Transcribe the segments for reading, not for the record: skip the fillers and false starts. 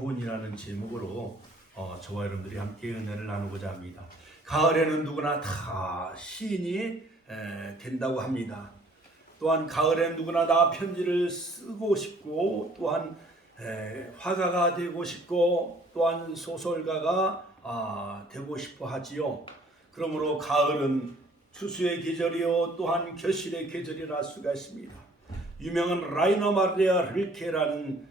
혼이라는 제목으로 저와 여러분들이 함께 은혜를 나누고자 합니다. 가을에는 누구나 다 시인이 된다고 합니다. 또한 가을에는 누구나 다 편지를 쓰고 싶고, 또한 화가가 되고 싶고, 또한 소설가가 되고 싶어 하지요. 그러므로 가을은 추수의 계절이요 또한 겨실의 계절이라 할 수가 있습니다. 유명한 라이너 마리아 릴케라는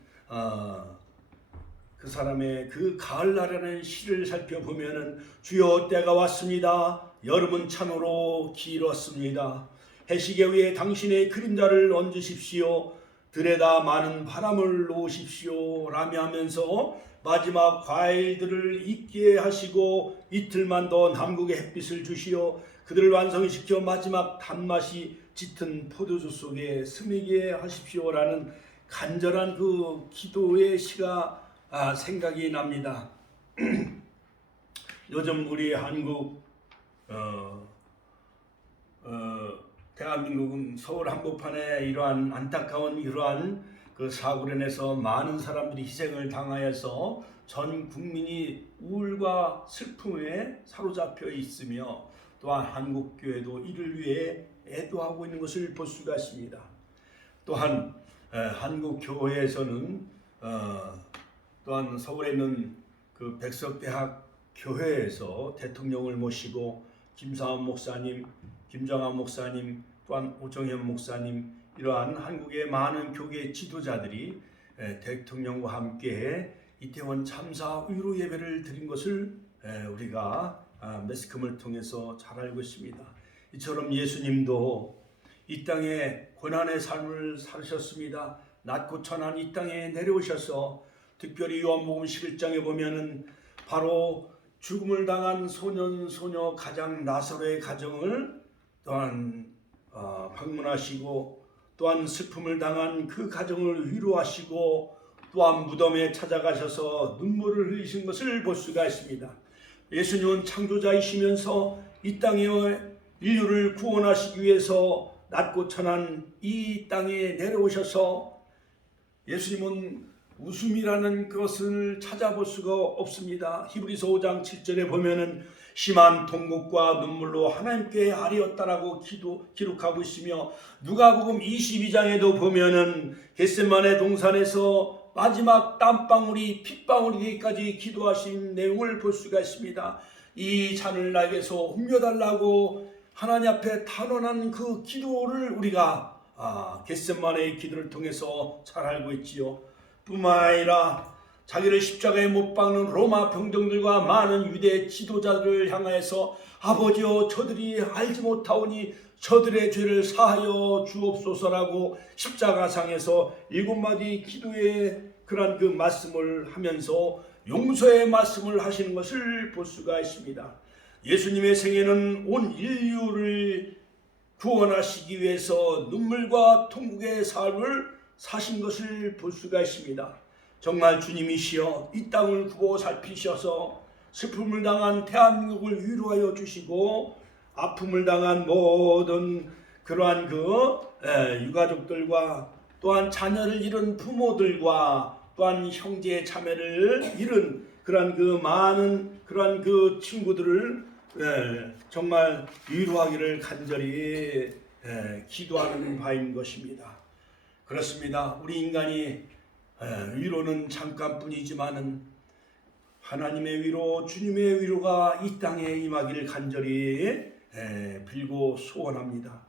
그 사람의 그 가을날이라는 시를 살펴보면은 주여 때가 왔습니다. 여름은 참으로 길었습니다. 해시계 위에 당신의 그림자를 얹으십시오. 들에다 많은 바람을 놓으십시오. 라며 하면서 마지막 과일들을 익게 하시고 이틀만 더 남국의 햇빛을 주시어 그들을 완성시켜 마지막 단맛이 짙은 포도주 속에 스미게 하십시오라는 간절한 그 기도의 시가 생각이 납니다. 요즘 우리 한국 대한민국은 서울 한복판에 이러한 안타까운 이러한 그 사고로 인해서 많은 사람들이 희생을 당하여서 전 국민이 우울과 슬픔에 사로잡혀 있으며 또한 한국 교회도 이를 위해 애도하고 있는 것을 볼 수가 있습니다. 또한 한국 교회에서는 또한 서울에 있는 그 백석대학 교회에서 대통령을 모시고 김사원 목사님, 김정한 목사님, 또한 오정현 목사님, 이러한 한국의 많은 교계 지도자들이 대통령과 함께 이태원 참사 위로 예배를 드린 것을 우리가 매스컴을 통해서 잘 알고 있습니다. 이처럼 예수님도 이 땅에 고난의 삶을 살으셨습니다. 낮고 천한 이 땅에 내려오셔서 특별히 요한복음 11장에 보면은 바로 죽음을 당한 소년 소녀 가장 나사로의 가정을 또한 방문하시고, 또한 슬픔을 당한 그 가정을 위로하시고, 또한 무덤에 찾아가셔서 눈물을 흘리신 것을 볼 수가 있습니다. 예수님은 창조자이시면서 이 땅에 인류를 구원하시기 위해서 낮고 천한 이 땅에 내려오셔서 예수님은 웃음이라는 것을 찾아볼 수가 없습니다. 히브리서 5장 7절에 보면은 심한 통곡과 눈물로 하나님께 아뢰었다라고 기록하고 있으며, 누가복음 22장에도 보면은 겟세마네 동산에서 마지막 땀방울이 핏방울이 되기까지 기도하신 내용을 볼 수가 있습니다. 이 잔을 나에게서 옮겨달라고 하나님 앞에 탄원한 그 기도를 우리가 겟세마네의 기도를 통해서 잘 알고 있지요. 뿐만 아니라 자기를 십자가에 못 박는 로마 병정들과 많은 유대 지도자들을 향하여서 아버지여 저들이 알지 못하오니 저들의 죄를 사하여 주옵소서라고 십자가상에서 7마디 기도의 그런 그 말씀을 하면서 용서의 말씀을 하시는 것을 볼 수가 있습니다. 예수님의 생애는 온 인류를 구원하시기 위해서 눈물과 통곡의 삶을 사신 것을 볼 수가 있습니다. 정말 주님이시여 이 땅을 두고 살피셔서 슬픔을 당한 대한민국을 위로하여 주시고, 아픔을 당한 모든 그러한 유가족들과 또한 자녀를 잃은 부모들과 또한 형제 자매를 잃은 그러한 그 많은 그러한 그 친구들을 정말 위로하기를 간절히 기도하는 바인 것입니다. 그렇습니다. 우리 인간이 위로는 잠깐뿐이지만은 하나님의 위로, 주님의 위로가 이 땅에 임하기를 간절히 빌고 소원합니다.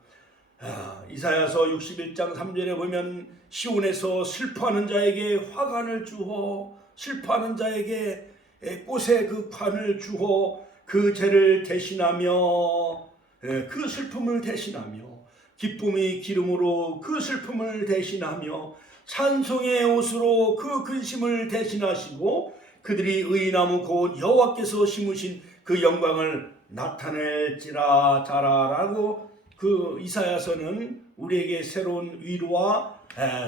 이사야서 61장 3절에 보면 시온에서 슬퍼하는 자에게 화관을 주어, 슬퍼하는 자에게 꽃의 그 관을 주어 그 죄를 대신하며 그 슬픔을 대신하며, 기쁨의 기름으로 그 슬픔을 대신하며, 찬송의 옷으로 그 근심을 대신하시고 그들이 의인나무 곧 여호와께서 심으신 그 영광을 나타낼지라 자라라고 그 이사야서는 우리에게 새로운 위로와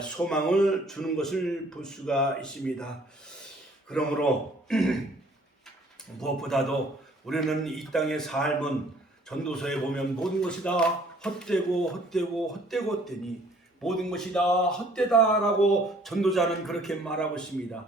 소망을 주는 것을 볼 수가 있습니다. 그러므로 무엇보다도 우리는 이 땅의 삶은 전도서에 보면 모든 것이 다 헛되니 모든 것이 다 헛되다라고 전도자는 그렇게 말하고 있습니다.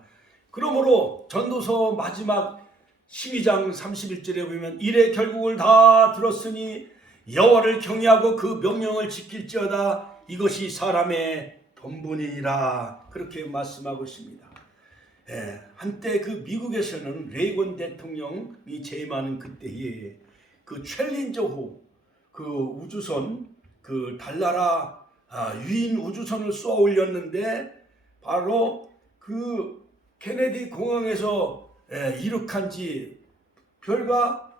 그러므로 전도서 마지막 12장 31절에 보면 이래 결국을 다 들었으니 여호와를 경외하고 그 명령을 지킬지어다 이것이 사람의 본분이니라 그렇게 말씀하고 있습니다. 한때 그 미국에서는 레이건 대통령이 재임하는 그때에 그 챌린저호 그 우주선 그 달나라 유인 우주선을 쏘아 올렸는데 바로 그 케네디 공항에서 이륙한 지 별과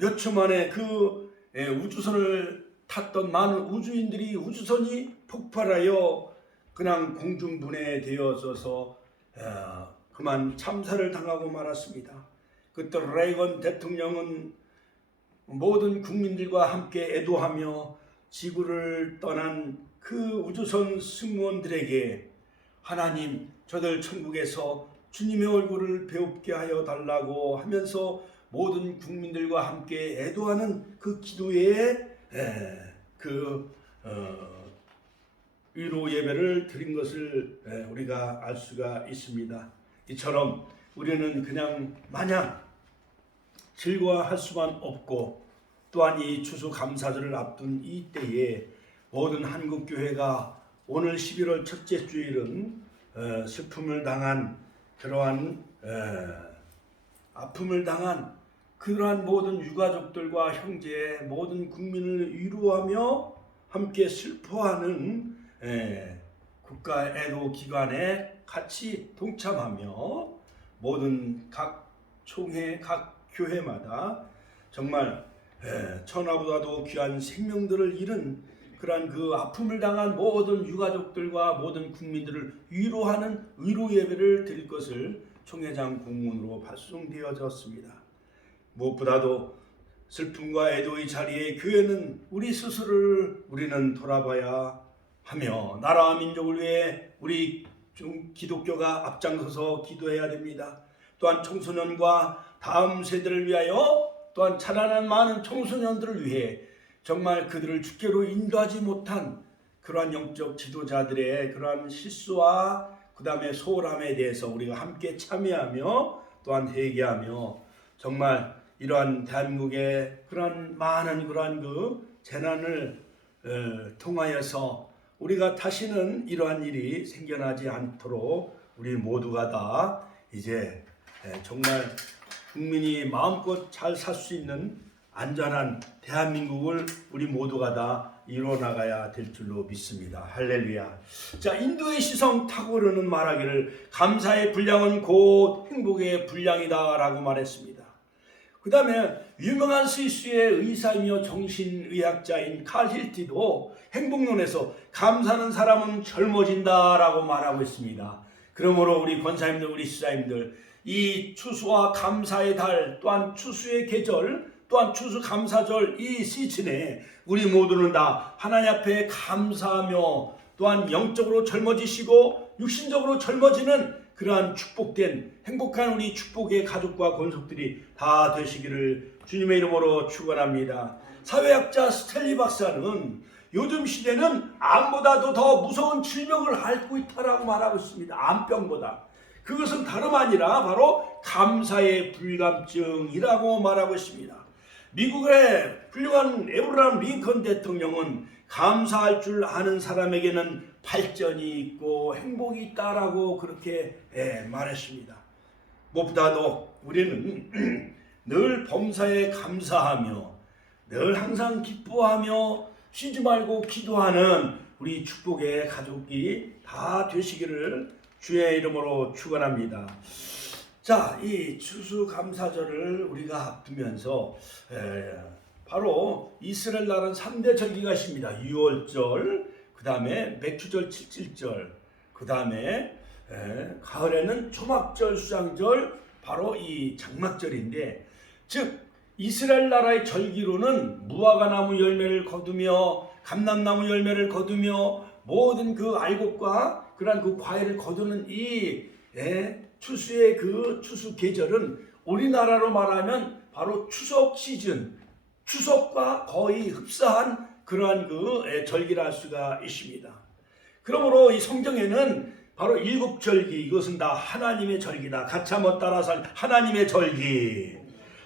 몇 초 만에 그 우주선을 탔던 많은 우주인들이 우주선이 폭발하여 그냥 공중분해되어져서 그만 참사를 당하고 말았습니다. 그때 레이건 대통령은 모든 국민들과 함께 애도하며 지구를 떠난 그 우주선 승무원들에게 하나님 저들 천국에서 주님의 얼굴을 배웁게 하여 달라고 하면서 모든 국민들과 함께 애도하는 그 기도에 위로 예배를 드린 것을 우리가 알 수가 있습니다. 이처럼 우리는 그냥 마냥 즐거워할 수만 없고 또한 이 추수감사절을 앞둔 이 때에 모든 한국교회가 오늘 11월 첫째 주일은 슬픔을 당한 그러한 아픔을 당한 그러한 모든 유가족들과 형제 모든 국민을 위로하며 함께 슬퍼하는 국가 애도 기관에 같이 동참하며 모든 각 총회 각 교회마다 정말 천하보다도 귀한 생명들을 잃은 그러한 그 아픔을 당한 모든 유가족들과 모든 국민들을 위로하는 위로 예배를 드릴 것을 총회장 공문으로 발송되어졌습니다. 무엇보다도 슬픔과 애도의 자리에 교회는 우리 스스로를 우리는 돌아봐야 하며 나라와 민족을 위해 우리 기독교가 앞장서서 기도해야 됩니다. 또한 청소년과 다음 세대를 위하여 또한 자라난 많은 청소년들을 위해 정말 그들을 주께로 인도하지 못한 그러한 영적 지도자들의 그러한 실수와 그 다음에 소홀함에 대해서 우리가 함께 참여하며 또한 회개하며 정말 이러한 대한민국의 그러한 많은 그러한 그 재난을 통하여서 우리가 다시는 이러한 일이 생겨나지 않도록 우리 모두가 다 이제 정말 국민이 마음껏 잘 살 수 있는 안전한 대한민국을 우리 모두가 다 이뤄나가야 될 줄로 믿습니다. 할렐루야. 자, 인도의 시성 탁월은 말하기를 감사의 분량은 곧 행복의 분량이다 라고 말했습니다. 그 다음에 유명한 스위스의 의사이며 정신의학자인 칼 힐티도 행복론에서 감사하는 사람은 젊어진다 라고 말하고 있습니다. 그러므로 우리 권사님들 우리 시사님들 이 추수와 감사의 달 또한 추수의 계절 또한 추수감사절 이 시즌에 우리 모두는 다 하나님 앞에 감사하며 또한 영적으로 젊어지시고 육신적으로 젊어지는 그러한 축복된 행복한 우리 축복의 가족과 권속들이 다 되시기를 주님의 이름으로 축원합니다. 사회학자 스탠리 박사는 요즘 시대는 암보다도 더 무서운 질병을 앓고 있다라고 말하고 있습니다. 암병보다. 그것은 다름 아니라 바로 감사의 불감증이라고 말하고 있습니다. 미국의 훌륭한 에브라함 링컨 대통령은 감사할 줄 아는 사람에게는 발전이 있고 행복이 있다라고 그렇게 말했습니다. 무엇보다도 우리는 늘 범사에 감사하며 늘 항상 기뻐하며 쉬지 말고 기도하는 우리 축복의 가족이 다 되시기를 주의 이름으로 축원합니다. 자, 이 추수감사절을 우리가 앞두면서 바로 이스라엘 나라는 3대 절기가 있습니다. 유월절, 그 다음에 맥주절, 칠칠절, 그 다음에 가을에는 초막절, 수장절, 바로 이 장막절인데, 즉 이스라엘 나라의 절기로는 무화과나무 열매를 거두며 감람나무 열매를 거두며 모든 그 알곡과 그러한 그 과일을 거두는 이 추수의 그 추수 계절은 우리나라로 말하면 바로 추석 시즌, 추석과 거의 흡사한 그러한 그 절기를 할 수가 있습니다. 그러므로 이 성경에는 바로 일곱 절기, 이것은 다 하나님의 절기다. 같이 한번 따라서 하나님의 절기.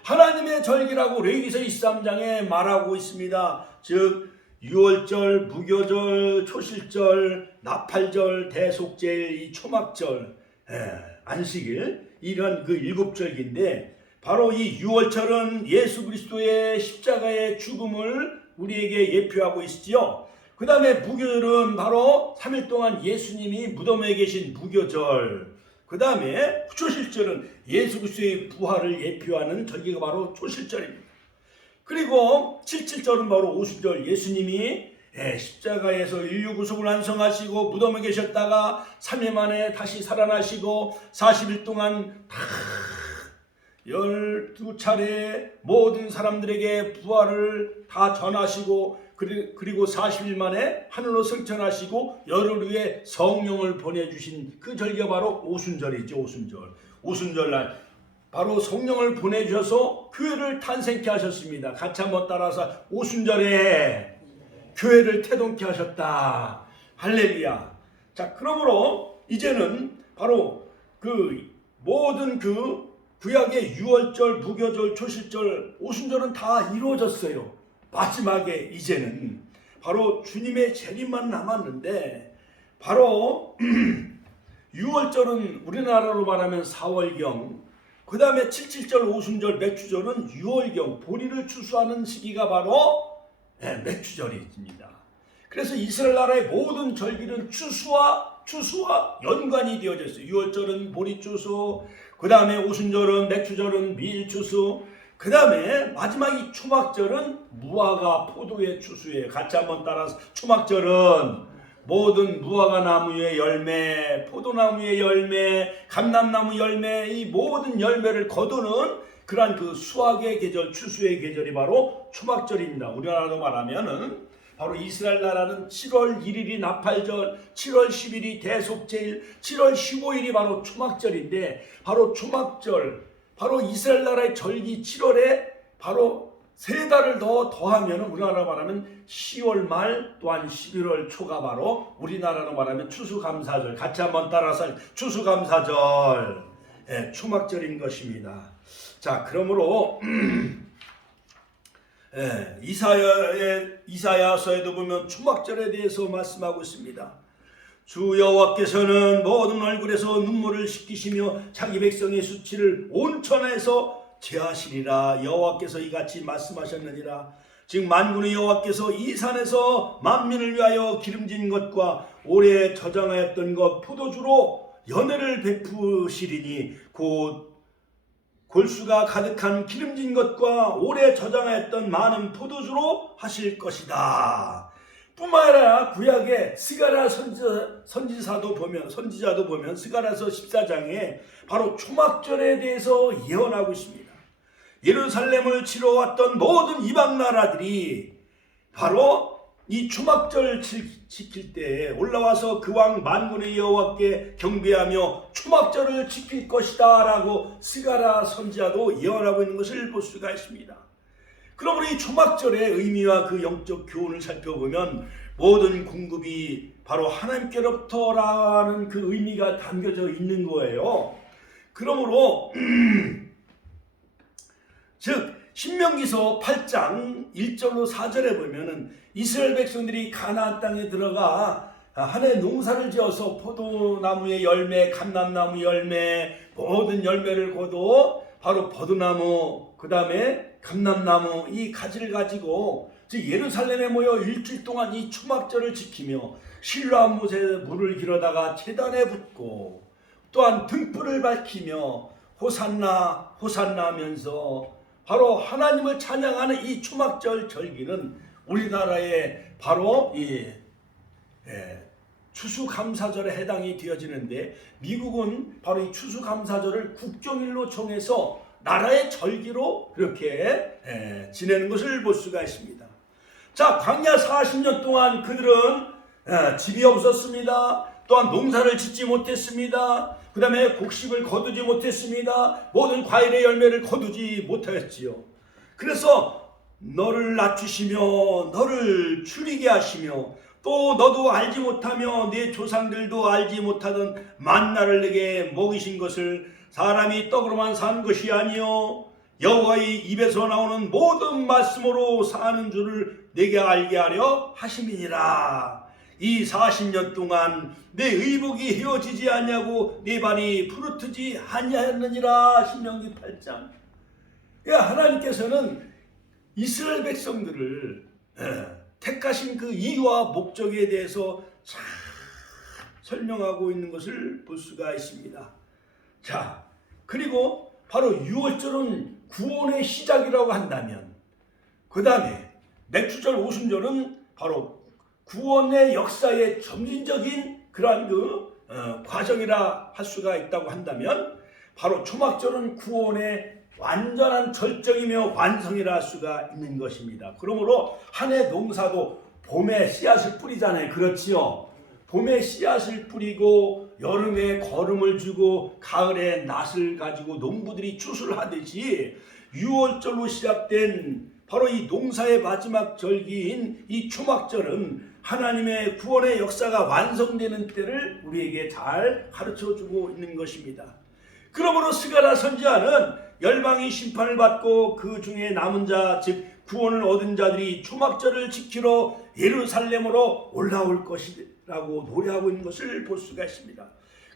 하나님의 절기라고 레위기서 23장에 말하고 있습니다. 즉 유월절, 무교절, 초실절, 나팔절, 대속제일, 이 초막절, 안식일, 이런 그 일곱 절기인데, 바로 이 유월절은 예수 그리스도의 십자가의 죽음을 우리에게 예표하고 있지요. 그 다음에 무교절은 바로 3일 동안 예수님이 무덤에 계신 무교절. 그 다음에 초실절은 예수 그리스도의 부활을 예표하는 절기가 바로 초실절입니다. 그리고 칠칠절은 바로 오순절, 예수님이 십자가에서 인류 구속을 완성하시고 무덤에 계셨다가 3일 만에 다시 살아나시고 40일 동안 다 12차례 모든 사람들에게 부활을 다 전하시고, 그리고 40일 만에 하늘로 승천하시고 열흘 후에 성령을 보내주신 그 절기가 바로 오순절이죠. 오순절날 바로 성령을 보내주셔서 교회를 탄생케 하셨습니다. 같이 한번 따라서 오순절에 교회를 태동케 하셨다. 할렐루야. 자, 그러므로 이제는 바로 그 모든 그 구약의 유월절, 무교절, 초실절, 오순절은 다 이루어졌어요. 마지막에 이제는 바로 주님의 재림만 남았는데, 바로 유월절은 우리나라로 말하면 4월경, 그 다음에 칠칠절, 오순절, 맥주절은 6월경, 보리를 추수하는 시기가 바로 맥주절입니다. 그래서 이스라엘 나라의 모든 절기는 추수와 연관이 되어져 있어요. 유월절은 보리 추수, 그 다음에 오순절은 맥주절은 밀 추수, 그 다음에 마지막 이 초막절은 무화과 포도의 추수예요. 같이 한번 따라서 초막절은 모든 무화과 나무의 열매, 포도나무의 열매, 감람나무 열매, 이 모든 열매를 거두는 그러한 그 수확의 계절, 추수의 계절이 바로 초막절입니다. 우리나라로 말하면은 바로 이스라엘 나라는 7월 1일이 나팔절, 7월 10일이 대속제일, 7월 15일이 바로 초막절인데, 바로 초막절, 바로 이스라엘 나라의 절기 7월에 바로 3달을 더하면 우리나라로 말하면 10월 말 또한 11월 초가 바로 우리나라로 말하면 추수감사절. 같이 한번 따라서 추수감사절, 초막절인 것입니다. 자, 그러므로 이사야서에도 보면 초막절에 대해서 말씀하고 있습니다. 주 여호와께서는 모든 얼굴에서 눈물을 씻기시며 자기 백성의 수치를 온천에서 제하시리라. 여호와께서 이같이 말씀하셨느니라. 즉 만군의 여호와께서 이 산에서 만민을 위하여 기름진 것과 오래 저장하였던 것 포도주로 연회를 베푸시리니 곧 골수가 가득한 기름진 것과 오래 저장하였던 많은 포도주로 하실 것이다. 뿐만 아니라 구약의 스가랴 선지자도 보면 스가랴서 14장에 바로 초막절에 대해서 예언하고 있습니다. 예루살렘을 치러 왔던 모든 이방 나라들이 바로 이 초막절 지킬 때 올라와서 그 왕 만군의 여호와께 경배하며 초막절을 지킬 것이다 라고 스가랴 선지자도 예언하고 있는 것을 볼 수가 있습니다. 그러므로 이 초막절의 의미와 그 영적 교훈을 살펴보면 모든 공급이 바로 하나님께로부터라는 그 의미가 담겨져 있는 거예요. 그러므로 즉 신명기서 8장 1절로 4절에 보면은 이스라엘 백성들이 가나안 땅에 들어가 한 해 농사를 지어서 포도나무의 열매, 감람나무 열매, 모든 열매를 거둬 바로 포도나무, 그 다음에 감람나무 이 가지를 가지고 예루살렘에 모여 일주일 동안 이 초막절을 지키며 실로암 못에 물을 길어다가 제단에 붓고 또한 등불을 밝히며 호산나 호산나 하면서 바로 하나님을 찬양하는 이 초막절 절기는 우리나라의 바로 이 추수감사절에 해당이 되어지는데, 미국은 바로 이 추수감사절을 국경일로 정해서 나라의 절기로 그렇게 지내는 것을 볼 수가 있습니다. 자, 광야 40년 동안 그들은 집이 없었습니다. 또한 농사를 짓지 못했습니다. 그 다음에 곡식을 거두지 못했습니다. 모든 과일의 열매를 거두지 못하였지요. 그래서 너를 낮추시며 너를 줄이게 하시며 또 너도 알지 못하며 네 조상들도 알지 못하던 만나를 내게 먹이신 것을 사람이 떡으로만 산 것이 아니요 여호와의 입에서 나오는 모든 말씀으로 사는 줄을 내게 알게 하려 하심이니라. 이 40년 동안 내 의복이 헤어지지 아니하고 네 발이 부르트지 아니하였느니라. 신명기 8장. 하나님께서는 이스라엘 백성들을 택하신 그 이유와 목적에 대해서 잘 설명하고 있는 것을 볼 수가 있습니다. 자, 그리고 바로 6월절은 구원의 시작이라고 한다면, 그 다음에 맥주절 오순절은 바로 구원의 역사의 점진적인 그러한 과정이라 할 수가 있다고 한다면, 바로 초막절은 구원의 완전한 절정이며 완성이라 할 수가 있는 것입니다. 그러므로 한 해 농사도 봄에 씨앗을 뿌리잖아요. 그렇지요. 봄에 씨앗을 뿌리고 여름에 거름을 주고 가을에 낫을 가지고 농부들이 추수하듯이 6월절로 시작된 바로 이 농사의 마지막 절기인 이 초막절은 하나님의 구원의 역사가 완성되는 때를 우리에게 잘 가르쳐주고 있는 것입니다. 그러므로 스가랴 선지자는 열방이 심판을 받고 그 중에 남은 자, 즉 구원을 얻은 자들이 초막절을 지키러 예루살렘으로 올라올 것이라고 노래하고 있는 것을 볼 수가 있습니다.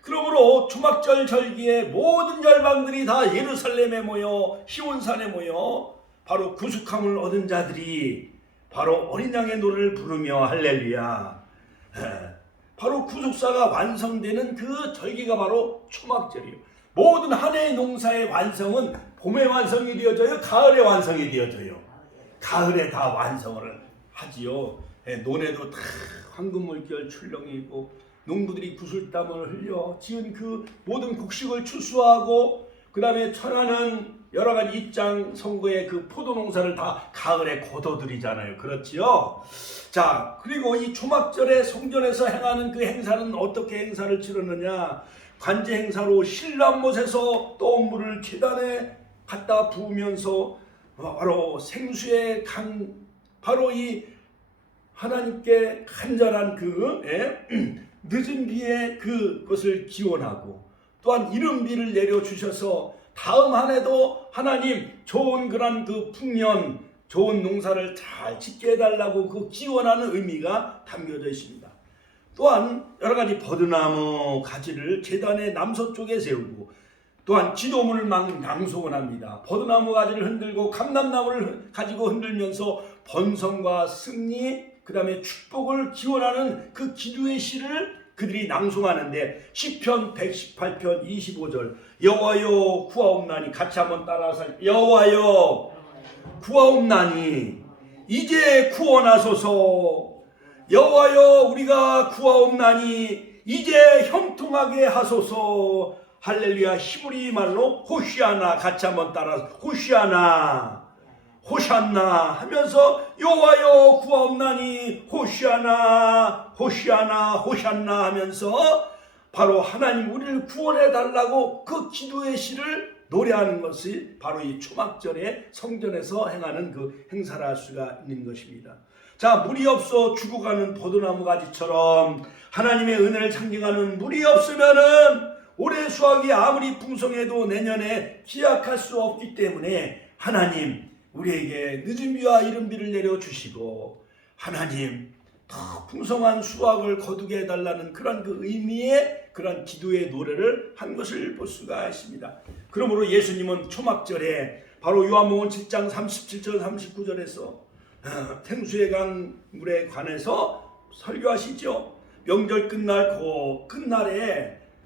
그러므로 초막절 절기에 모든 열방들이 다 예루살렘에 모여 시온산에 모여 바로 구속함을 얻은 자들이 바로 어린 양의 노래를 부르며 할렐루야, 바로 구속사가 완성되는 그 절기가 바로 초막절이에요. 모든 한 해의 농사의 완성은 봄에 완성이 되어져요? 가을에 완성이 되어져요? 가을에 다 완성을 하지요. 논에도 다 황금물결 출렁이고 농부들이 구슬땀을 흘려 지은 그 모든 곡식을 추수하고, 그 다음에 천하는 여러 가지 입장 선거의 그 포도 농사를 다 가을에 거둬들이잖아요. 그렇지요? 자, 그리고 이 초막절에 성전에서 행하는 그 행사는 어떻게 행사를 치르느냐? 관제 행사로 신람못에서 떠온 물을 제단에 갖다 부으면서 바로 생수의 강, 바로 이 하나님께 간절한 그 늦은 비에 그것을 기원하고, 또한 이른 비를 내려주셔서 다음 한 해도 하나님 좋은 그런 그 풍년, 좋은 농사를 잘 짓게 해달라고 그 기원하는 의미가 담겨져 있습니다. 또한 여러 가지 버드나무 가지를 제단의 남서쪽에 세우고, 또한 기도문을 막 낭송을 합니다. 버드나무 가지를 흔들고 감람나무를 가지고 흔들면서 번성과 승리, 그 다음에 축복을 기원하는 그 기도의 시를 그들이 낭송하는데, 시편 118편 25절 여호와여 구하옵나니, 같이 한번 따라서 여호와여 구하옵나니 이제 구원하소서. 여호와여 우리가 구하옵나니 이제 형통하게 하소서. 할렐루야. 히브리 말로 호시아나, 같이 한번 따라서 호시아나 호산나 하면서 여호와여 구하옵나니 호시아나 호시아나 호산나 하면서 바로 하나님 우리를 구원해 달라고 그 기도의 시를 노래하는 것이 바로 이 초막절에 성전에서 행하는 그 행사라 할 수가 있는 것입니다. 자, 물이 없어 죽어가는 버드나무 가지처럼 하나님의 은혜를 상징하는 물이 없으면은 올해 수확이 아무리 풍성해도 내년에 기약할 수 없기 때문에 하나님 우리에게 늦은 비와 이른 비를 내려주시고 하나님 더 풍성한 수확을 거두게 해달라는 그런 그 의미의 그런 기도의 노래를 한 것을 볼 수가 있습니다. 그러므로 예수님은 초막절에 바로 요한복음 7장 37절 39절에서 생수의 강물에 관해서 설교하시죠. 명절 끝날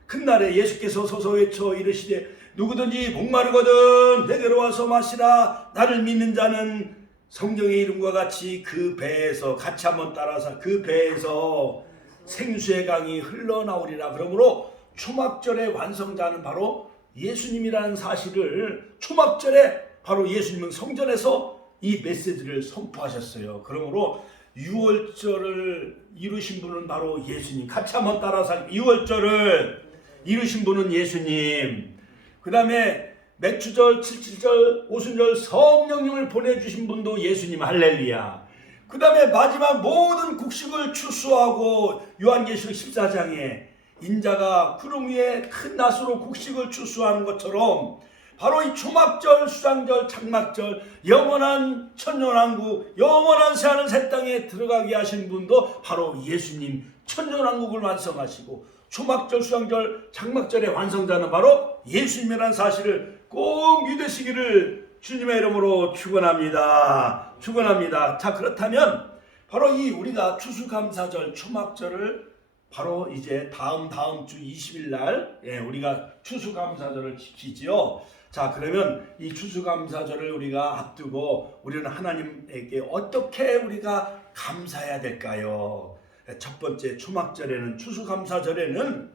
끝날에 예수께서 서서 외쳐 이르시되 누구든지 목마르거든 내게로 와서 마시라. 나를 믿는 자는 성경의 이름과 같이 그 배에서, 같이 한번 따라서 그 배에서 생수의 강이 흘러나오리라. 그러므로 초막절의 완성자는 바로 예수님이라는 사실을 초막절에 바로 예수님은 성전에서 이 메시지를 선포하셨어요. 그러므로 6월절을 이루신 분은 바로 예수님. 같이 한번 따라서 6월절을 이루신 분은 예수님. 그 다음에 맥주절, 칠칠절, 오순절 성령님을 보내주신 분도 예수님. 할렐루야. 그 다음에 마지막 모든 곡식을 추수하고 요한계시록 14장에 인자가 구름 위에 큰 낫으로 곡식을 추수하는 것처럼 바로 이 초막절, 수장절, 장막절, 영원한 천년왕국, 영원한 새하늘 새 땅에 들어가게 하신 분도 바로 예수님 천년왕국을 완성하시고 초막절, 수장절, 장막절의 완성자는 바로 예수님이라는 사실을 꼭 믿으시기를 주님의 이름으로 축원합니다. 축원합니다. 자, 그렇다면 바로 이 우리가 추수감사절, 초막절을 바로 이제 다음 주 20일 날 우리가 추수감사절을 지키지요. 자, 그러면 이 추수감사절을 우리가 앞두고 우리는 하나님에게 어떻게 우리가 감사해야 될까요? 첫 번째 초막절에는, 추수감사절에는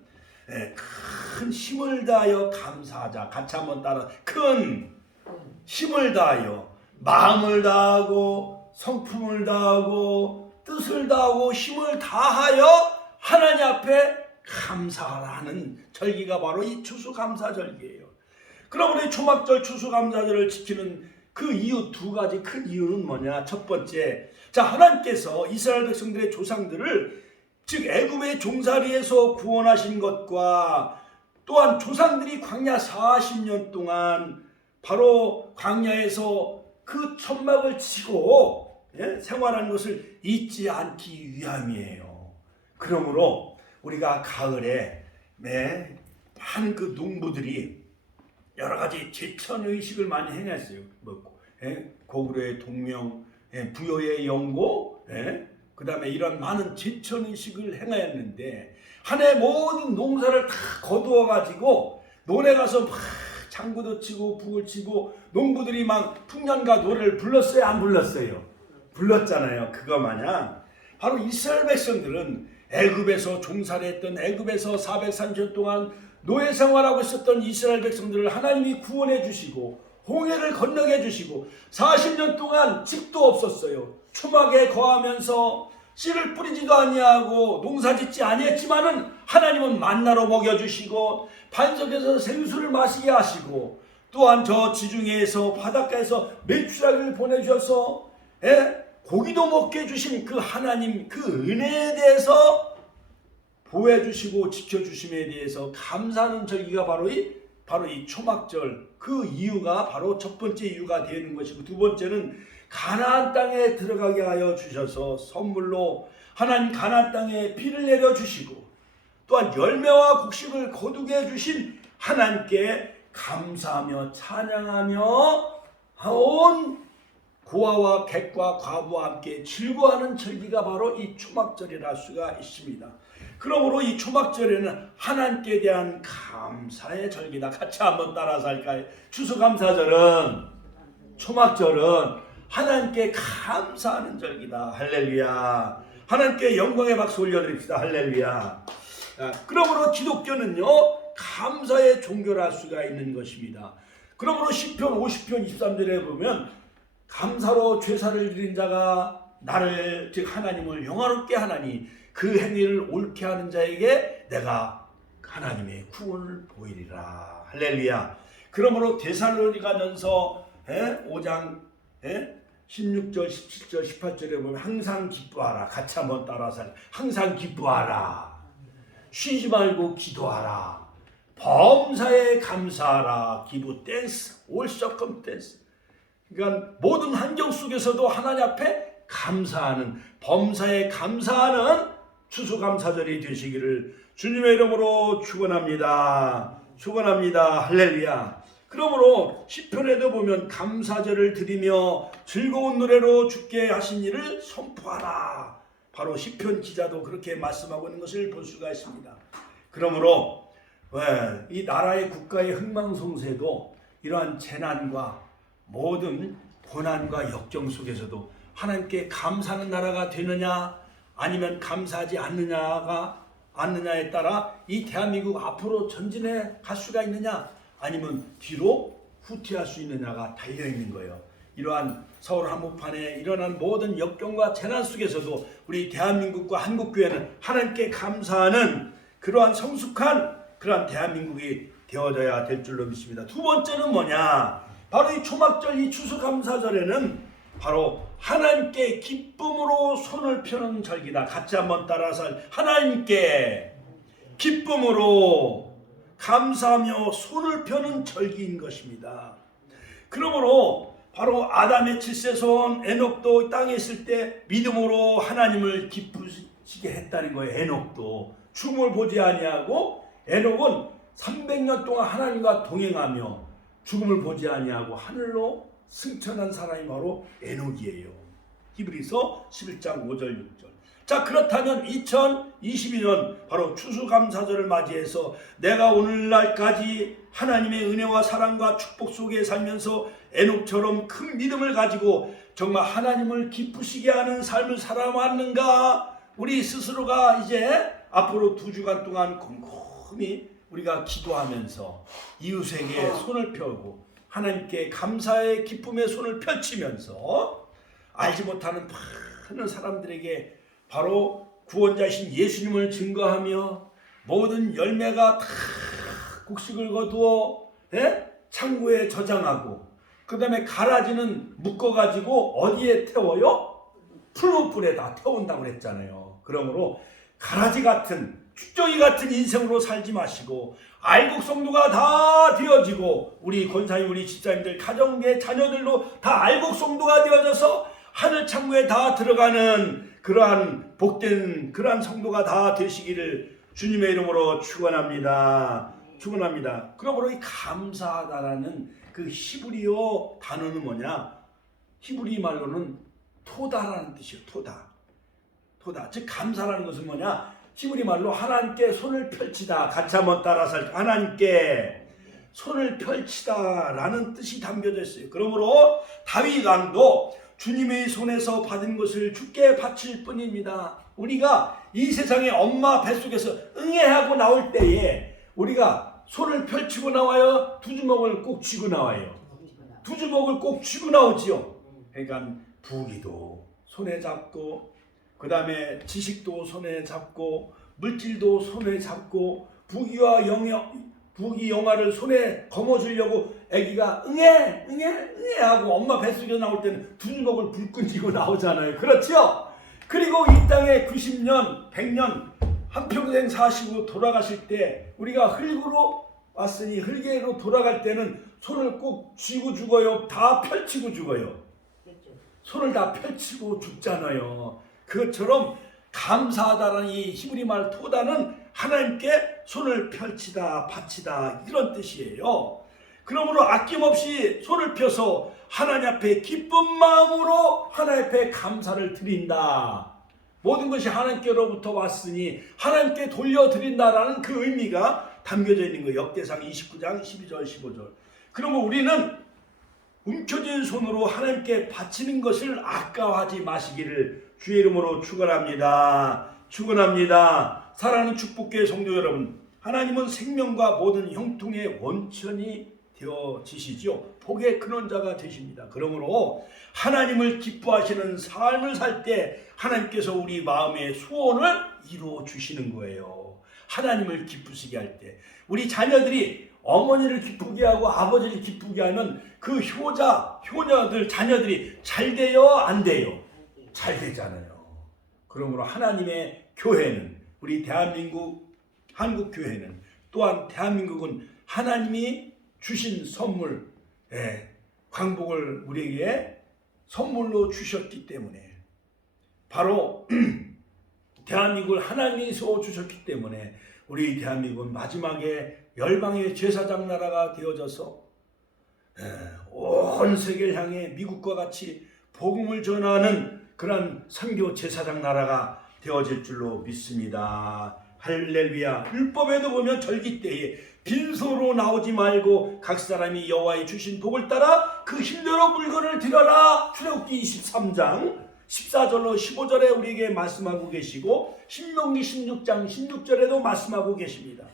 큰 힘을 다하여 감사하자. 같이 한번 따라. 큰 힘을 다하여, 마음을 다하고 성품을 다하고 뜻을 다하고 힘을 다하여 하나님 앞에 감사하라는 절기가 바로 이 추수감사절기예요. 그럼 우리 초막절 추수감사절을 지키는 그 이유, 두 가지 큰 이유는 뭐냐? 첫 번째, 자, 하나님께서 이스라엘 백성들의 조상들을, 즉 애굽의 종살이에서 구원하신 것과 또한 조상들이 광야 40년 동안 바로 광야에서 그 천막을 치고 생활하는 것을 잊지 않기 위함이에요. 그러므로 우리가 가을에 많은 그 농부들이 여러 가지 제천의식을 많이 행했어요. 고구려의 동명, 부여의 영고, 그 다음에 이런 많은 제천의식을 행하였는데 한 해 모든 농사를 다 거두어가지고 논에 가서 막 장구도 치고 북을 치고 농부들이 막 풍년과 노래를 불렀어요? 안 불렀어요? 불렀잖아요. 그거 마냥 바로 이스라엘 백성들은 애굽에서 종살이했던, 애굽에서 430년 동안 노예 생활하고 있었던 이스라엘 백성들을 하나님이 구원해 주시고 홍해를 건너게 해주시고 40년 동안 집도 없었어요. 초막에 거하면서 씨를 뿌리지도 아니하고 농사짓지 아니했지만은 하나님은 만나로 먹여주시고 반석에서 생수를 마시게 하시고 또한 저 지중해에서 바닷가에서 메추라기를 보내주셔서 고기도 먹게 해주신 그 하나님 그 은혜에 대해서 보호해주시고 지켜주심에 대해서 감사하는 절기가 바로 이 초막절, 그 이유가 바로 첫 번째 이유가 되는 것이고, 두 번째는 가나안 땅에 들어가게 하여 주셔서 선물로 하나님 가나안 땅에 비를 내려주시고 또한 열매와 곡식을 거두게 해주신 하나님께 감사하며 찬양하며 온 고아와 객과 과부와 함께 즐거워하는 절기가 바로 이 초막절이라 할 수가 있습니다. 그러므로 이 초막절에는 하나님께 대한 감사의 절기다. 같이 한번 따라서 할까요? 추수감사절은, 초막절은 하나님께 감사하는 절기다. 할렐루야. 하나님께 영광의 박수 올려드립시다. 할렐루야. 그러므로 기독교는요, 감사의 종교라 할 수가 있는 것입니다. 그러므로 시편 50편 23절에 보면 감사로 제사를 드린 자가 나를, 즉 하나님을 영화롭게 하나니 그 행위를 옳게 하는 자에게 내가 하나님의 구원을 보이리라. 할렐루야. 그러므로 데살로니가전서 5장 16절 17절 18절에 보면 항상 기뻐하라. 같이 한번 따라서 항상 기뻐하라. 쉬지 말고 기도하라. 범사에 감사하라. 기브 댄스 올 서컴 댄스. 그러니까 모든 환경 속에서도 하나님 앞에 감사하는, 범사에 감사하는 추수감사절이 되시기를 주님의 이름으로 축원합니다. 축원합니다. 할렐루야. 그러므로 시편에도 보면 감사절을 드리며 즐거운 노래로 주께 하신 일을 선포하라. 바로 시편 기자도 그렇게 말씀하고 있는 것을 볼 수가 있습니다. 그러므로 이 나라의 국가의 흥망성쇠도 이러한 재난과 모든 고난과 역경 속에서도 하나님께 감사하는 나라가 되느냐 아니면 감사하지 않느냐에 따라 이 대한민국 앞으로 전진해 갈 수가 있느냐 아니면 뒤로 후퇴할 수 있느냐가 달려있는 거예요. 이러한 서울 한복판에 일어난 모든 역경과 재난 속에서도 우리 대한민국과 한국교회는 하나님께 감사하는 그러한 성숙한 그러한 대한민국이 되어져야 될 줄로 믿습니다. 두 번째는 뭐냐? 바로 이 초막절, 이 추수감사절에는 바로 하나님께 기쁨으로 손을 펴는 절기다. 같이 한번 따라서 하나님께 기쁨으로 감사하며 손을 펴는 절기인 것입니다. 그러므로 바로 아담의 7세손 에녹도 땅에 있을 때 믿음으로 하나님을 기쁘시게 했다는 거예요. 에녹도 죽음을 보지 아니하고, 에녹은 300년 동안 하나님과 동행하며 죽음을 보지 아니하고 하늘로 승천한 사람이 바로 에녹이에요. 히브리서 11장 5절 6절. 자, 그렇다면 2022년 바로 추수감사절을 맞이해서 내가 오늘날까지 하나님의 은혜와 사랑과 축복 속에 살면서 에녹처럼 큰 믿음을 가지고 정말 하나님을 기쁘시게 하는 삶을 살아왔는가? 우리 스스로가 이제 앞으로 2주간 동안 곰곰이 우리가 기도하면서 이웃에게 손을 펴고 하나님께 감사의 기쁨의 손을 펼치면서 알지 못하는 많은 사람들에게 바로 구원자이신 예수님을 증거하며 모든 열매가 다 곡식을 거두어 창고에 저장하고, 그 다음에 가라지는 묶어가지고 어디에 태워요? 풀무불에다 태운다고 그랬잖아요. 그러므로 가라지 같은 쭉정이 같은 인생으로 살지 마시고 알곡 성도가 다 되어지고, 우리 권사님, 우리 집사님들, 가정의 자녀들로 다 알곡 성도가 되어져서 하늘 창고에 다 들어가는 그러한 복된 그러한 성도가 다 되시기를 주님의 이름으로 축원합니다. 축원합니다. 그러므로 이 감사하다라는 그 히브리어 단어는 뭐냐? 히브리 말로는 토다라는 뜻이에요. 토다. 즉 감사라는 것은 뭐냐? 히브리 말로 하나님께 손을 펼치다. 같이 한번 따라서 하나님께 손을 펼치다라는 뜻이 담겨져 있어요. 그러므로 다윗 왕도 주님의 손에서 받은 것을 주께 바칠 뿐입니다. 우리가 이 세상에 엄마 뱃속에서 응애하고 나올 때에 우리가 손을 펼치고 나와요? 두 주먹을 꼭 쥐고 나와요? 두 주먹을 꼭 쥐고 나오지요. 그러니까 부귀도 손에 잡고, 그 다음에 지식도 손에 잡고, 물질도 손에 잡고, 부귀와 부귀 영화를 손에 거머쥐려고 아기가 응애 하고 엄마 뱃속에서 나올 때는 두 주먹을 불끈 쥐고 나오잖아요. 그렇죠? 그리고 이 땅에 90년, 100년 한평생 사시고 돌아가실 때 우리가 흙으로 왔으니 흙으로 돌아갈 때는 손을 꼭 쥐고 죽어요? 다 펼치고 죽어요? 손을 다 펼치고 죽잖아요. 그것처럼 감사하다라는 이 히브리 말 토다는 하나님께 손을 펼치다, 바치다, 이런 뜻이에요. 그러므로 아낌없이 손을 펴서 하나님 앞에 기쁜 마음으로 하나님 앞에 감사를 드린다. 모든 것이 하나님께로부터 왔으니 하나님께 돌려드린다라는 그 의미가 담겨져 있는 거예요. 역대상 29장 12절 15절. 그러면 우리는 움켜쥔 손으로 하나님께 바치는 것을 아까워하지 마시기를 주의 이름으로 축원합니다. 축원합니다. 사랑하는 축복교회 성도 여러분, 하나님은 생명과 모든 형통의 원천이 되어지시죠. 복의 근원자가 되십니다. 그러므로 하나님을 기뻐하시는 삶을 살 때 하나님께서 우리 마음의 소원을 이루어 주시는 거예요. 하나님을 기쁘시게 할 때 우리 자녀들이 어머니를 기쁘게 하고 아버지를 기쁘게 하는 그 효녀들, 자녀들이 잘 돼요? 안 돼요? 잘 되잖아요. 그러므로 하나님의 교회는, 우리 대한민국 한국교회는, 또한 대한민국은 하나님이 주신 선물, 광복을 우리에게 선물로 주셨기 때문에, 바로 대한민국을 하나님이 세워주셨기 때문에 우리 대한민국은 마지막에 열방의 제사장 나라가 되어져서 온 세계를 향해 미국과 같이 복음을 전하는 그런 선교 제사장 나라가 되어질 줄로 믿습니다. 할렐루야. 율법에도 보면 절기 때에 빈소로 나오지 말고 각 사람이 여호와의 주신 복을 따라 그 힘대로 물건을 드려라. 출애굽기 23장 14절로 15절에 우리에게 말씀하고 계시고, 신명기 16장 16절에도 말씀하고 계십니다.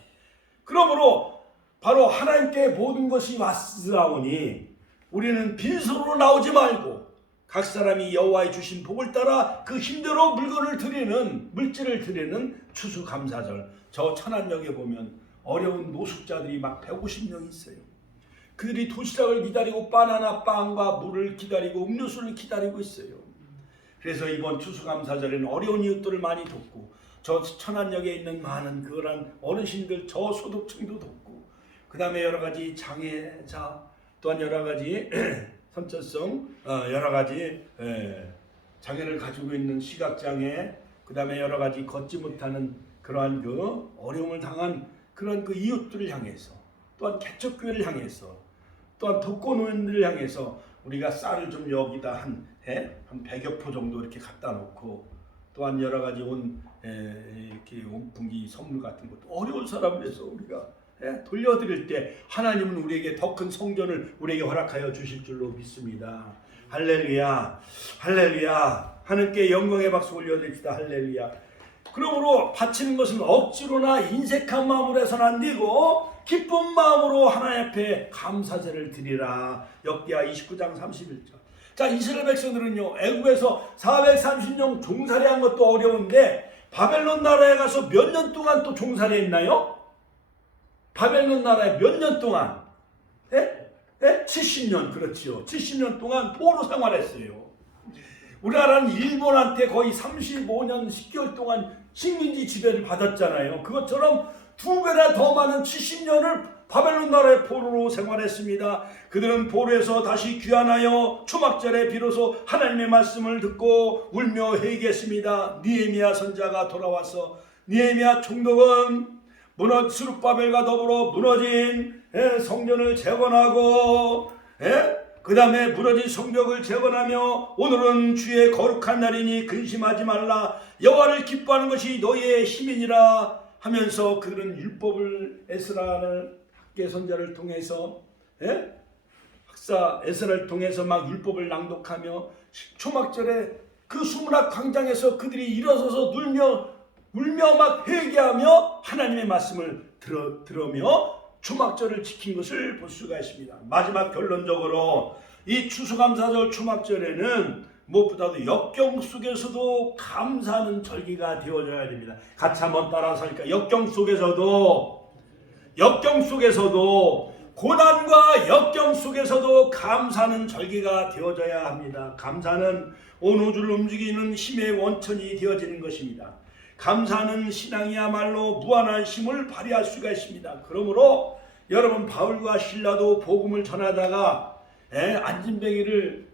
그러므로 바로 하나님께 모든 것이 왔사오니 우리는 빈소로 나오지 말고 각 사람이 여호와의 주신 복을 따라 그 힘대로 물건을 드리는, 물질을 드리는 추수감사절. 저 천안역에 보면 어려운 노숙자들이 막 150명 있어요. 그들이 도시락을 기다리고 바나나 빵과 물을 기다리고 음료수를 기다리고 있어요. 그래서 이번 추수감사절에는 어려운 이웃들을 많이 돕고 저 천안역에 있는 많은 그런 어르신들 저소득층도 돕고 그 다음에 여러 가지 장애자 또한 여러 가지 선천성 여러 가지 장애를 가지고 있는 시각장애 그 다음에 여러 가지 걷지 못하는 그러한 그 어려움을 당한 그런 그 이웃들을 향해서 또한 개척교회를 향해서 또한 독거노인들을 향해서 우리가 쌀을 좀 여기다 한 100여 포 정도 이렇게 갖다 놓고 또한 여러 가지 이렇게 온풍기 선물 같은 것도 어려운 사람을 위해서 우리가 돌려드릴 때 하나님은 우리에게 더 큰 성전을 우리에게 허락하여 주실 줄로 믿습니다. 할렐루야, 할렐루야. 하나님께 영광의 박수 올려드립시다. 할렐루야. 그러므로 바치는 것은 억지로나 인색한 마음으로 해서는 안 되고 기쁜 마음으로 하나님 앞에 감사제를 드리라. 역대하 29장 31절. 자, 이스라엘 백성들은요 애굽에서 430년 종살이한 것도 어려운데 바벨론 나라에 가서 몇 년 동안 또 종살이했나요? 바벨론 나라에 몇 년 동안? 70년, 그렇지요. 70년 동안 포로 생활했어요. 우리나라는 일본한테 거의 35년 10개월 동안 식민지 지배를 받았잖아요. 그것처럼 2배나 더 많은 70년을 바벨론 나라의 포로로 생활했습니다. 그들은 포로에서 다시 귀환하여 초막절에 비로소 하나님의 말씀을 듣고 울며 회개했습니다. 느헤미야 선자가 돌아와서 느헤미야 총독은 스룹바벨과 더불어 무너진 성전을 재건하고 그 다음에 무너진 성벽을 재건하며 오늘은 주의 거룩한 날이니 근심하지 말라. 여호와를 기뻐하는 것이 너희의 힘이니라 하면서 그들은 율법을 에스라를 학계 선자를 통해서 학사 에스라를 통해서 막 율법을 낭독하며 초막절에 그 수문학 광장에서 그들이 일어서서 울며 막 회개하며 하나님의 말씀을 들으며 초막절을 지킨 것을 볼 수가 있습니다. 마지막 결론적으로 이 추수감사절 초막절에는 무엇보다도 역경 속에서도 감사하는 절기가 되어져야 됩니다. 같이 한번 따라서 할까요? 역경 속에서도 고난과 역경 속에서도 감사하는 절기가 되어져야 합니다. 감사는 온 우주를 움직이는 힘의 원천이 되어지는 것입니다. 감사는 신앙이야말로 무한한 힘을 발휘할 수가 있습니다. 그러므로 여러분 바울과 실라도 복음을 전하다가 안진뱅이를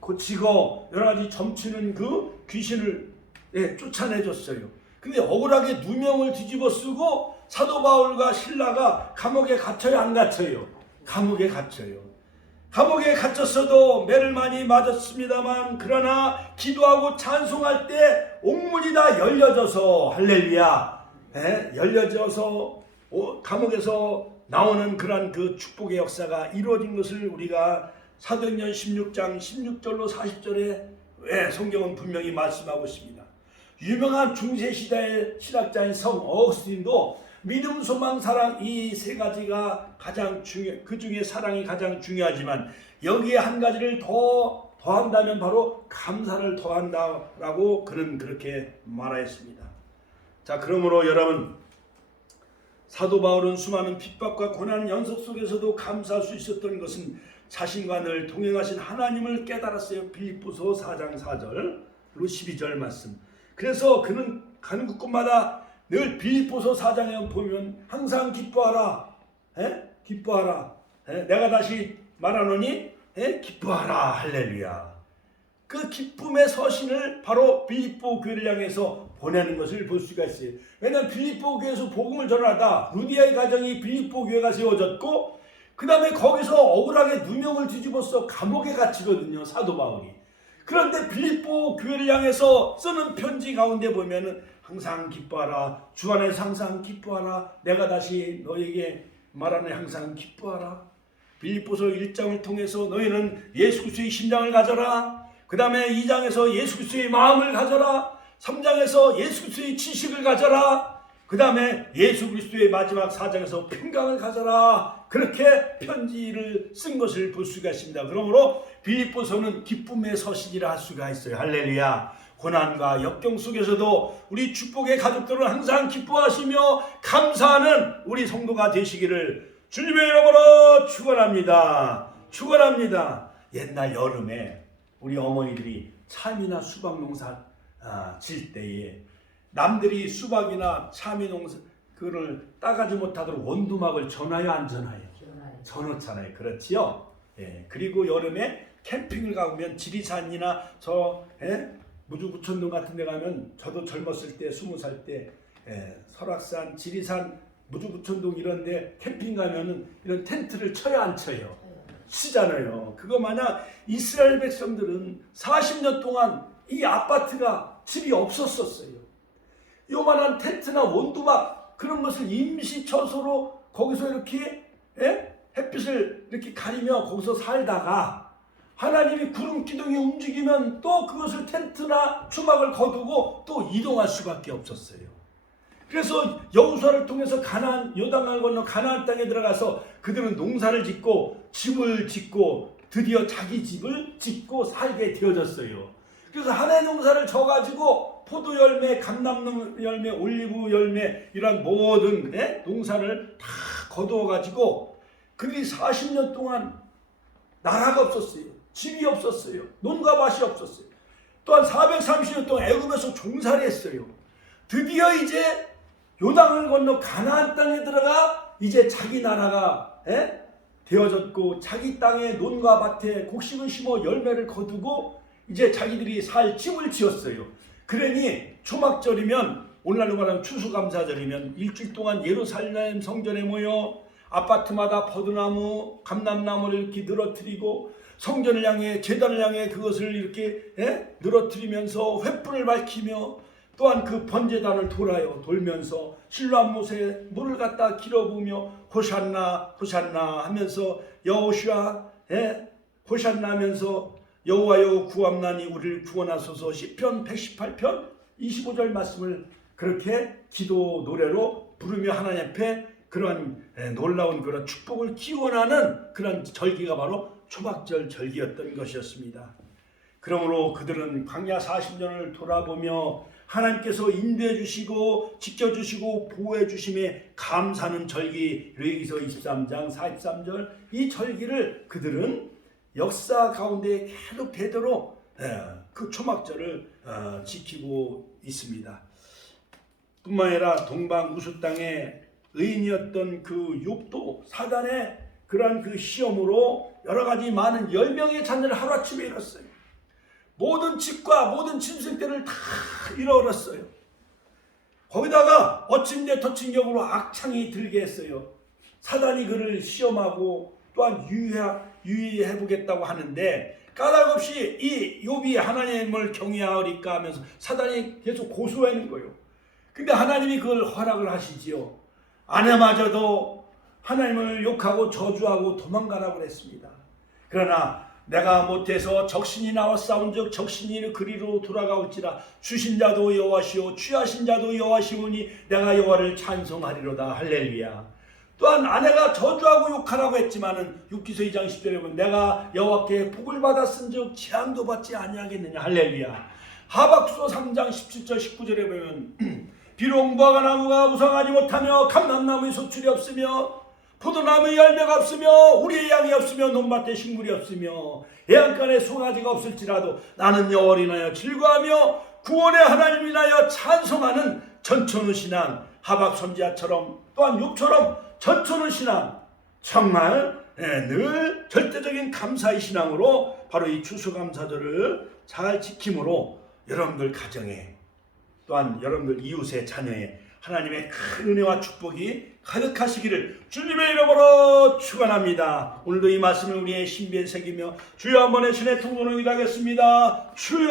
고치고 여러 가지 점치는 그 귀신을 쫓아내줬어요. 근데 억울하게 누명을 뒤집어 쓰고 사도 바울과 실라가 감옥에 갇혀요, 안 갇혀요? 감옥에 갇혀요. 감옥에 갇혔어도 매를 많이 맞았습니다만 그러나 기도하고 찬송할 때 옥문이 다 열려져서 할렐루야 열려져서 감옥에서 나오는 그런 그 축복의 역사가 이루어진 것을 우리가 사도행전 16장 16절로 40절에 성경은 분명히 말씀하고 있습니다. 유명한 중세시대의 신학자인 성 어거스틴도 믿음, 소망, 사랑 이 세 가지가 가장 그 중에 사랑이 가장 중요하지만 여기에 한 가지를 더한다면 바로 감사를 더한다라고 그는 그렇게 말하였습니다. 자, 그러므로 여러분 사도 바울은 수많은 핍박과 고난 연속 속에서도 감사할 수 있었던 것은 자신과 늘 동행하신 하나님을 깨달았어요. 빌립보서 4장 4절로 12절 말씀. 그래서 그는 가는 곳곳마다 늘 빌립보서 4장에 보면 항상 기뻐하라. 기뻐하라. 내가 다시 말하노니 기뻐하라. 할렐루야. 그 기쁨의 서신을 바로 빌립보 교회를 향해서 보내는 것을 볼 수가 있어요. 왜냐하면 빌립보 교회에서 복음을 전하다 루디아의 가정이 빌립보 교회가 세워졌고 그 다음에 거기서 억울하게 누명을 뒤집어서 감옥에 갇히거든요, 사도 바울이. 그런데 빌립보 교회를 향해서 쓰는 편지 가운데 보면은 항상 기뻐하라. 주 안에서 항상 기뻐하라. 내가 다시 너에게 말하는 항상 기뻐하라. 빌립보서 1장을 통해서 너희는 예수 그리스도의 심장을 가져라. 그 다음에 2장에서 예수 그리스도의 마음을 가져라. 3장에서 예수 그리스도의 지식을 가져라. 그 다음에 예수 그리스도의 마지막 4장에서 평강을 가져라. 그렇게 편지를 쓴 것을 볼 수가 있습니다. 그러므로 빌립보서는 기쁨의 서신이라 할 수가 있어요. 할렐루야. 고난과 역경 속에서도 우리 축복의 가족들은 항상 기뻐하시며 감사하는 우리 성도가 되시기를 주님의 이름으로 축원합니다. 축원합니다. 옛날 여름에 우리 어머니들이 참이나 수박 농사 질 때에 남들이 수박이나 참이 농사 그를 따가지 못하도록 원두막을 전하여 안 전하여? 전놓잖아요. 그렇지요? 예. 그리고 여름에 캠핑을 가보면 지리산이나 무주구천동 같은 데 가면 저도 젊었을 때 20살 때 설악산, 지리산, 무주구천동 이런 데 캠핑 가면은 이런 텐트를 쳐야 안 쳐요? 치잖아요. 그거 마냥 이스라엘 백성들은 40년 동안 이 아파트가 집이 없었었어요. 요만한 텐트나 원두막 그런 것을 임시 처소로 거기서 이렇게 햇빛을 이렇게 가리며 거기서 살다가 하나님이 구름 기둥이 움직이면 또 그것을 텐트나 추막을 거두고 또 이동할 수밖에 없었어요. 그래서 여호수아를 통해서 요단강을 건너 가나안 땅에 들어가서 그들은 농사를 짓고 집을 짓고 드디어 자기 집을 짓고 살게 되어졌어요. 그래서 하나의 농사를 져가지고 포도 열매, 감람 열매, 올리브 열매 이런 모든 농사를 다 거두어가지고 그들이 40년 동안 나라가 없었어요. 집이 없었어요. 논과 밭이 없었어요. 또한 430년 동안 애굽에서 종살이 했어요. 드디어 이제 요단을 건너 가나안 땅에 들어가 이제 자기 나라가 되어졌고 자기 땅에 논과 밭에 곡식을 심어 열매를 거두고 이제 자기들이 살 집을 지었어요. 그러니 초막절이면 오늘날로 말하면 추수감사절이면 일주일 동안 예루살렘 성전에 모여 아파트마다 버드나무, 감람나무를 이렇게 늘어뜨리고 성전을 향해 제단을 향해 그것을 이렇게 늘어뜨리면서 횃불을 밝히며 또한 그 번제단을 돌면서 실로암 못에 물을 갖다 길어부으며 호산나 호산나 하면서 여호수아 호산나 하면서 여호와여 구함나니 우리를 구원하소서 시편 118편 25절 말씀을 그렇게 기도 노래로 부르며 하나님 앞에 그런 놀라운 그런 축복을 기원하는 그런 절기가 바로 초막절 절기였던 것이었습니다. 그러므로 그들은 광야 40년을 돌아보며 하나님께서 인도해 주시고 지켜주시고 보호해 주심에 감사하는 절기 레위기서 23장 43절 이 절기를 그들은 역사 가운데 계속 되도록 그 초막절을 지키고 있습니다. 뿐만 아니라 동방 우수 땅에 의인이었던 그 욥도 사단의 그러한 그 시험으로 여러 가지 많은 10명의 자녀를 하루아침에 잃었어요. 모든 집과 모든 짐승들을 다 잃어버렸어요. 거기다가 어침대 터친격으로 악창이 들게 했어요. 사단이 그를 시험하고 또한 유의해보겠다고 하는데 까닭없이 이 욥이 하나님을 경외하리까 하면서 사단이 계속 고소하는 거예요. 근데 하나님이 그걸 허락을 하시지요. 아내마저도 하나님을 욕하고 저주하고 도망가라고 했습니다. 그러나 내가 못해서 적신이 나와 싸운즉 적신이 그리로 돌아가올지라 주신 자도 여호와시오 취하신 자도 여호와시오니 내가 여호와를 찬송하리로다. 할렐루야. 또한 아내가 저주하고 욕하라고 했지만은 욥기서 2장 10절에 보면 내가 여호와께 복을 받았은즉 재앙도 받지 아니하겠느냐. 할렐루야. 하박국서 3장 17절 19절에 보면 비록 무화과 나무가 무성하지 못하며 감람나무의 소출이 없으며 포도나무의 열매가 없으며 우리의 양이 없으며 논밭에 식물이 없으며 해안간에 송아지가 없을지라도 나는 여호와를 인하여 즐거워하며 구원의 하나님을 인하여 찬송하는 전천후 신앙 하박 선지자처럼 또한 욥처럼 전천후 신앙 정말 늘 절대적인 감사의 신앙으로 바로 이 추수감사절을 잘 지킴으로 여러분들 가정에 또한 여러분들 이웃의 자녀에 하나님의 큰 은혜와 축복이 가득하시기를 주님의 이름으로 축원합니다. 오늘도 이 말씀을 우리의 신비에 새기며 주여 한번의 신의 통로를 기도하겠습니다. 주여.